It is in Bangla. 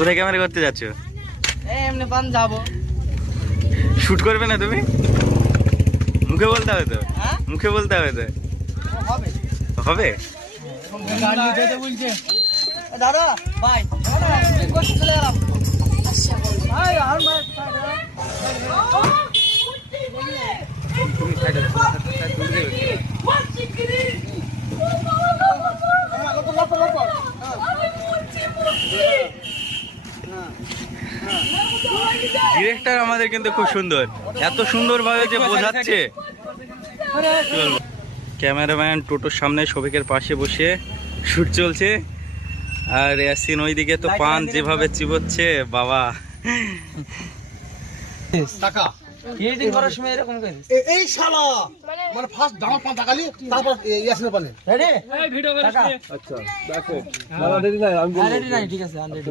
কোথায় ক্যামেরা করতে যাচ্ছ? এমনি পান যাবো। শুট করবে না তুমি? মুখে বলতে হবে তো, মুখে বলতে হবে তো। হবে দাদা ভাই চলে গেলাম। ডিরেক্টর আমাদের কিন্তু খুব সুন্দর, এত সুন্দর ভাবে যে বোঝাচ্ছে। ক্যামেরাম্যান টোটোর সামনে শফিকের পাশে বসে শুট চলছে, আর ইয়াসিন ওইদিকে তো পান যেভাবে চিবোচ্ছে বাবা। টাকা এডিটিং করার সময় এরকম করিস? এই শালা মানে ফার্স্ট ডাউন পান টাকালি, তারপর ইয়াসিনের পানে রেডি? ভিডিও করে। আচ্ছা দেখো দাদা রেডি নাই, আমি রেডি নাই, ঠিক আছে আনরেডি।